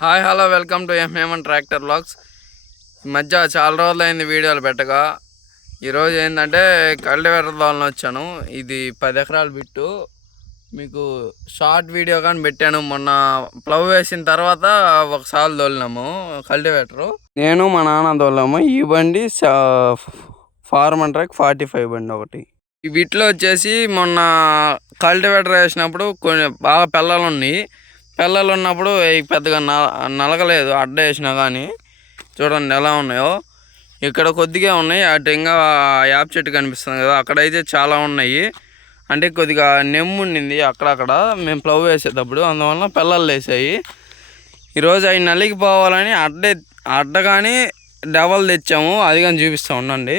Hi hello welcome to MMN tractor blogs ఈ మధ్య చాలా రోజులైంది వీడియోలు పెట్టగా ఈరోజు ఏంటంటే కల్టివేటర్ దోలన వచ్చాను. ఇది పది ఎకరాల బిట్టు. మీకు షార్ట్ వీడియో కానీ పెట్టాను. మొన్న ప్లవ్ వేసిన తర్వాత ఒకసారి తోలినాము కల్టివేటరు నేను మా నాన్న దోలాము ఈ బండి ఫార్మన్ ట్రాక్ ఫార్టీ ఫైవ్ బండి ఒకటి. ఈ వీటిలో వచ్చేసి మొన్న కల్టివేటర్ వేసినప్పుడు కొన్ని బాగా పిల్లలు ఉన్నాయి. పిల్లలు ఉన్నప్పుడు పెద్దగా నలగలేదు అడ్డ వేసినా కానీ చూడండి ఎలా ఉన్నాయో. ఇక్కడ కొద్దిగా ఉన్నాయి. అటు ఇంకా యాప్ చెట్టు కనిపిస్తుంది కదా అక్కడైతే చాలా ఉన్నాయి. అంటే కొద్దిగా నెమ్ము ఉండింది అక్కడక్కడ. మేము ప్లవ్ వేసేటప్పుడు అందువల్ల పిల్లలు వేసాయి ఈరోజు అవి నలిగిపోవాలని అడ్డ అడ్డ కానీ డబల్ తెచ్చాము. అది కానీ చూపిస్తూ ఉండండి.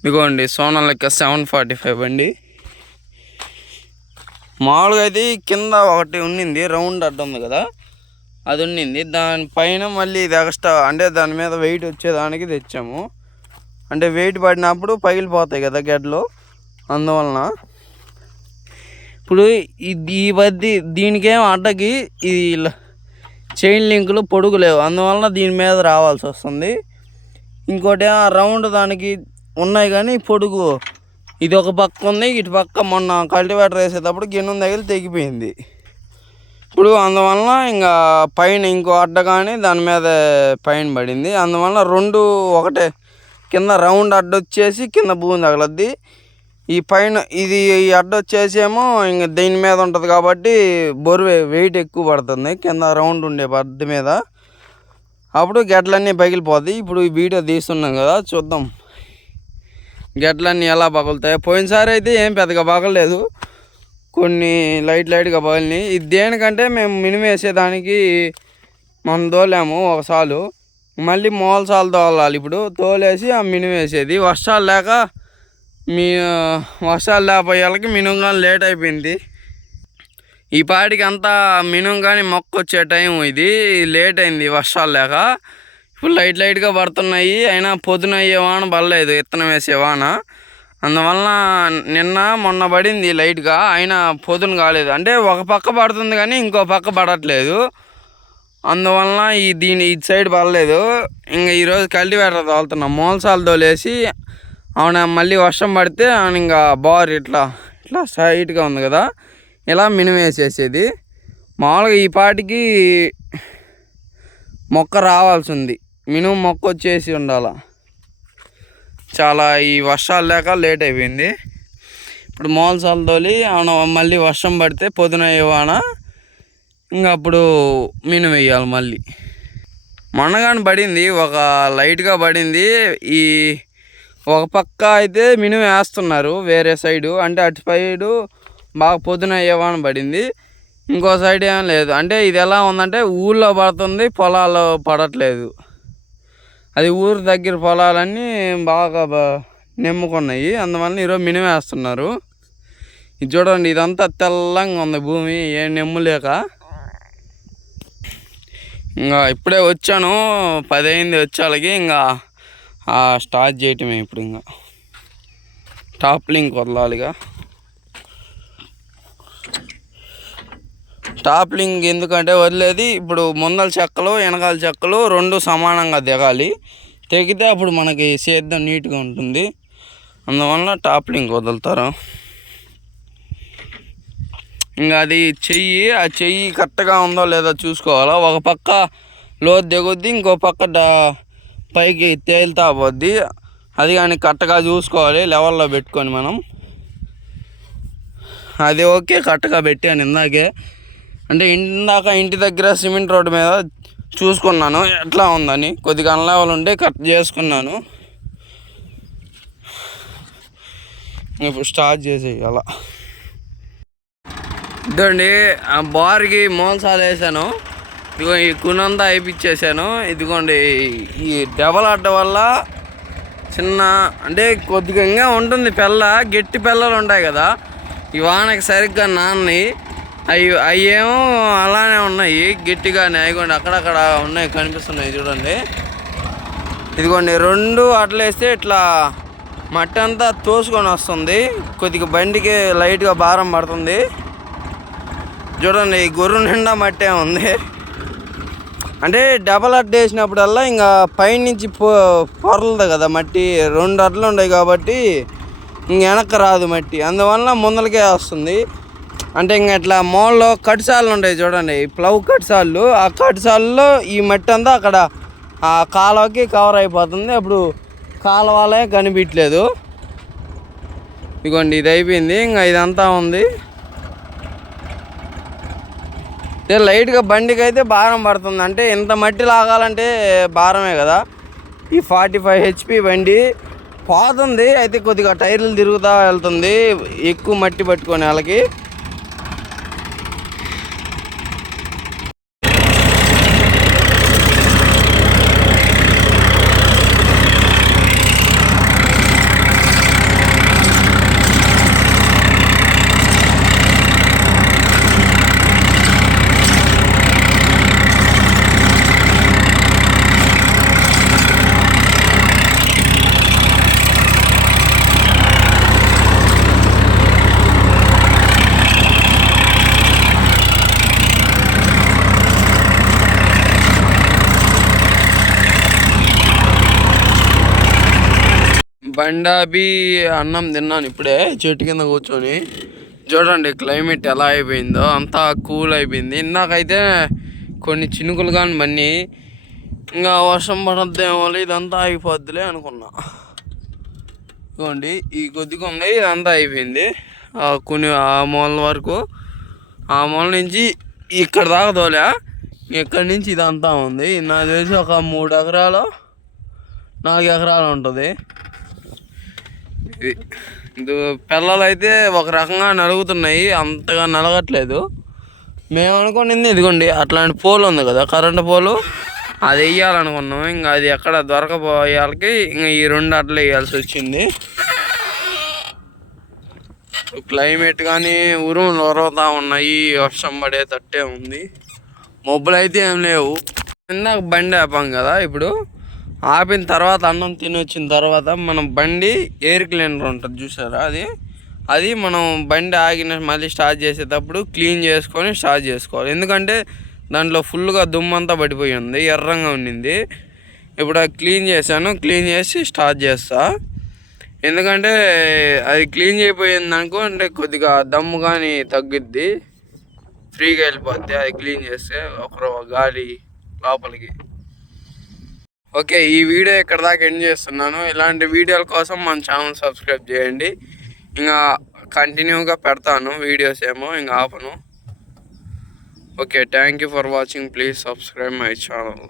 ఇదిగోండి సోనా లెక్క సెవెన్ ఫార్టీ ఫైవ్ అండి. మామూలుగా అయితే కింద ఒకటి ఉండింది రౌండ్ అడ్డం ఉంది కదా. అది ఉండింది దానిపైన మళ్ళీ ఇది ఎక్స్ట్రా అంటే దాని మీద వెయిట్ వచ్చేదానికి తెచ్చాము. అంటే వెయిట్ పడినప్పుడు పగిలిపోతాయి కదా గడ్డలు. అందువలన ఇప్పుడు ఇది ఈ పద్ధతి దీనికేం అడ్డకి ఈ చైన్ లింకులు పొడుగు లేవు. అందువలన దీని మీద రావాల్సి వస్తుంది. ఇంకోటి ఆ రౌండ్ దానికి ఉన్నాయి కానీ పొడుగు ఇది ఒక పక్క ఉంది ఇటు పక్క మొన్న కల్టివేటర్ వేసేటప్పుడు గిన్నె తగిలి తెగిపోయింది. ఇప్పుడు అందువలన ఇంకా పైన ఇంకో అడ్డ కానీ దాని మీద పైన పడింది. అందువలన రెండు ఒకటే కింద రౌండ్ అడ్డ వచ్చేసి కింద భూమి తగలద్ది. ఈ పైన ఇది ఈ అడ్డ వచ్చేసేమో ఇంక దీని మీద ఉంటుంది కాబట్టి బొరువే వెయిట్ ఎక్కువ పడుతుంది కింద రౌండ్ ఉండే పద్ధతి మీద. అప్పుడు గడ్డలన్నీ పగిలిపోతాయి ఇప్పుడు ఈ వీడియో తీస్తున్నాం కదా చూద్దాం. గడ్డలన్నీ ఎలా పగులుతాయి. పోయినసారి అయితే ఏం పెద్దగా పగలలేదు. కొన్ని లైట్ లైట్గా పగిలినాయి. ఇది దేనికంటే మేము మినిమం వేసేదానికి మనం తోలాము ఒకసారి మళ్ళీ మూలసాలు తోలాలి ఇప్పుడు. తోలేసి ఆ మినుము వేసేది. వర్షాలు లేక మీ వర్షాలు లేకపోయేళ్ళకి మినుము కానీ లేట్ అయిపోయింది. ఈ పాటికి అంతా మినుము కానీ మొక్క వచ్చే టైం ఇది. లేట్ అయింది వర్షాలు లేక. ఫుల్ లైట్ లైట్గా పడుతున్నాయి. అయినా పొద్దున అయ్యే వాన పడలేదు. విత్తనం వేసే వాన. అందువలన నిన్న మొన్న పడింది లైట్గా అయినా పొద్దున కాలేదు. అంటే ఒక పక్క పడుతుంది కానీ ఇంకో పక్క పడట్లేదు. అందువలన ఈ దీని ఇటు సైడ్ పడలేదు. ఇంకా ఈరోజు కల్టివేటర్ తోలుతున్నాం. మూలసాలు తోలేసి అవునా మళ్ళీ వర్షం పడితే ఆయన ఇంకా బార్ ఇట్లా ఇట్లా సైట్గా ఉంది కదా. ఇలా మినిమేసేసేది. మామూలుగా ఈ పాటికి మొక్క రావాల్సి ఉంది. మినిమం మొక్క వచ్చేసి ఉండాల. చాలా ఈ వర్షాలు లేక లేట్ అయిపోయింది. ఇప్పుడు మోల్సాలు తోలి మళ్ళీ వర్షం పడితే పొద్దున వాన ఇంకా అప్పుడు మినుము వేయాలి మళ్ళీ. మొన్నగాని పడింది ఒక లైట్గా పడింది. ఈ ఒక పక్క అయితే మినుము వేస్తున్నారు వేరే సైడు. అంటే అటు సైడు బాగా పొద్దున అయ్యేవాన పడింది. ఇంకో సైడ్ ఏం లేదు. అంటే ఇది ఎలా ఉందంటే ఊళ్ళో పడుతుంది పొలాల్లో పడట్లేదు. అది ఊరు దగ్గర పొలాలన్నీ బాగా నిమ్ముకున్నాయి. అందువల్ల ఈరోజు మినిమం వేస్తున్నారు. ఇది చూడండి ఇదంతా తెల్లంగా ఉంది భూమి ఏ నెమ్ము లేక. ఇంకా ఇప్పుడే వచ్చాను పది వచ్చేళ్ళకి ఇంకా స్టార్ట్ చేయటమే ఇప్పుడు ఇంకా. Top link వదలాలిగా. టాప్లింగ్ ఎందుకంటే వదిలేది ఇప్పుడు ముందల చెక్కలు వెనకాల చెక్కలు రెండు సమానంగా దిగాలి. తెగితే అప్పుడు మనకి సేద్యం నీట్గా ఉంటుంది. అందువల్ల టాప్లింగ్ వదులుతారు. ఇంకా అది చెయ్యి ఆ చెయ్యి కరెక్ట్గా ఉందో లేదో చూసుకోవాలా. ఒక పక్క లో దిగుద్ది ఇంకో పక్క పైకి తేలుతా పోద్ది. అది కానీ కరెక్ట్గా చూసుకోవాలి లెవెల్లో పెట్టుకొని మనం. అది ఓకే కరెక్ట్గా పెట్టాను ఇందాకే. అంటే ఇందాక ఇంటి దగ్గర సిమెంట్ రోడ్డు మీద చూసుకున్నాను. ఎట్లా ఉందని. కొద్దిగా అన్లెవెల్ ఉంటే కట్ చేసుకున్నాను. ఇప్పుడు స్టార్ట్ చేసేయాల ఇదండి ఆ బార్కి మోల్సాలు వేసాను. ఇదిగో ఈ కునంతా అయిపించేసాను. ఇదిగోండి ఈ డబల్ అడ్డ వల్ల చిన్న అంటే కొద్దిగా ఇంకా ఉంటుంది పిల్ల గట్టి పిల్లలు ఉంటాయి కదా. ఈ వానకి సరిగ్గా నాన్నయి. అవి అవి ఏమో అలానే ఉన్నాయి గట్టిగానే. అయిగోండి అక్కడక్కడ ఉన్నాయి కనిపిస్తున్నాయి చూడండి. ఇదిగోండి రెండు అట్లేస్తే ఇట్లా మట్టి అంతా తోసుకొని వస్తుంది. కొద్దిగా బండికి లైట్గా భారం పడుతుంది. చూడండి ఈ గొర్రె నిండా మట్టే ఉంది. అంటే డబల్ అడ్డ వేసినప్పుడల్లా ఇంకా పైనుంచి పొ పొరలదు కదా మట్టి. రెండు అట్లు ఉన్నాయి కాబట్టి ఇంక వెనక్కి రాదు మట్టి. అందువల్ల ముందలకే వస్తుంది. అంటే ఇంక ఇట్లా మోల్లో కట్సాలు ఉంటాయి చూడండి. ప్లవ్ కట్సాళ్ళు ఆ కట్సాల్లో ఈ మట్టి అంతా అక్కడ ఆ కాలువకి కవర్ అయిపోతుంది. అప్పుడు కాలువలే కనిపించలేదు. ఇదిగోండి ఇది అయిపోయింది. ఇంకా ఇదంతా ఉంది. లైట్గా బండికి అయితే భారం పడుతుంది. అంటే ఇంత మట్టి లాగాలంటే భారమే కదా. ఈ ఫార్టీ ఫైవ్ హెచ్పి బండి పోతుంది. అయితే కొద్దిగా టైర్లు తిరుగుతూ వెళ్తుంది. ఎక్కువ మట్టి పట్టుకొని వాళ్ళకి. బండాబి అన్నం తిన్నాను ఇప్పుడే చెట్టు కింద కూర్చొని. చూడండి క్లైమేట్ ఎలా అయిపోయిందో అంతా కూల్ అయిపోయింది. ఇందాకైతే కొన్ని చినుకులు కానీ మన్ని ఇంకా వర్షం పడద్దేమో ఇదంతా అయిపోద్దిలే అనుకున్నా. ఇదిగోండి ఈ కొద్దిగా ఉంది ఇదంతా అయిపోయింది. కొన్ని ఆ మూల వరకు ఆ మూల నుంచి ఇక్కడ దాకా తోలే ఇక్కడి నుంచి ఇదంతా ఉంది. నాకు తెలిసి ఒక మూడు ఎకరాలు నాలుగు ఎకరాలు ఉంటుంది. ఇది పిల్లలు అయితే ఒక రకంగా నలుగుతున్నాయి అంతగా నలగట్లేదు. మేము అనుకునింది ఇదిగోండి అట్లాంటి పోల్ ఉంది కదా కరెంటు పోలు అది వేయాలనుకున్నాం ఇంకా అది ఎక్కడ దొరకపోయాలకి ఇంకా ఈ రెండు అట్లా వేయాల్సి వచ్చింది. క్లైమేట్ కానీ ఉరుములు ఉరవతా ఉన్నాయి వర్షం పడే తట్టే ఉంది. మబ్బులు అయితే ఏం లేవు. ఇందాక బండి ఆపాం కదా ఇప్పుడు. ఆపిన తర్వాత అన్నం తిని వచ్చిన తర్వాత మనం బండి ఎయిర్ క్లీనర్ ఉంటుంది చూసారా అది? అది మనం బండి ఆగిన మళ్ళీ స్టార్ట్ చేసేటప్పుడు క్లీన్ చేసుకొని స్టార్ట్ చేసుకోవాలి. ఎందుకంటే దాంట్లో ఫుల్గా దుమ్మంతా పడిపోయి ఉంది ఎర్రంగా ఉండింది. ఇప్పుడు అది క్లీన్ చేశాను క్లీన్ చేసి స్టార్ట్ చేస్తా. ఎందుకంటే అది క్లీన్ చేయకపోయింది అనుకో అంటే కొద్దిగా దమ్ము కానీ తగ్గుద్ది. ఫ్రీగా వెళ్ళిపోద్ది అది క్లీన్ చేస్తే ఒక గాలి లోపలికి. ఓకే ఈ వీడియో ఇక్కడ దాకా ఎండ్ చేస్తున్నాను. ఇలాంటి వీడియోల కోసం మన ఛానల్ సబ్స్క్రైబ్ చేయండి. ఇంకా కంటిన్యూగా పెడతాను వీడియోస్ ఏమో ఇంకా ఆపను. Okay thank you for watching. Please subscribe my channel.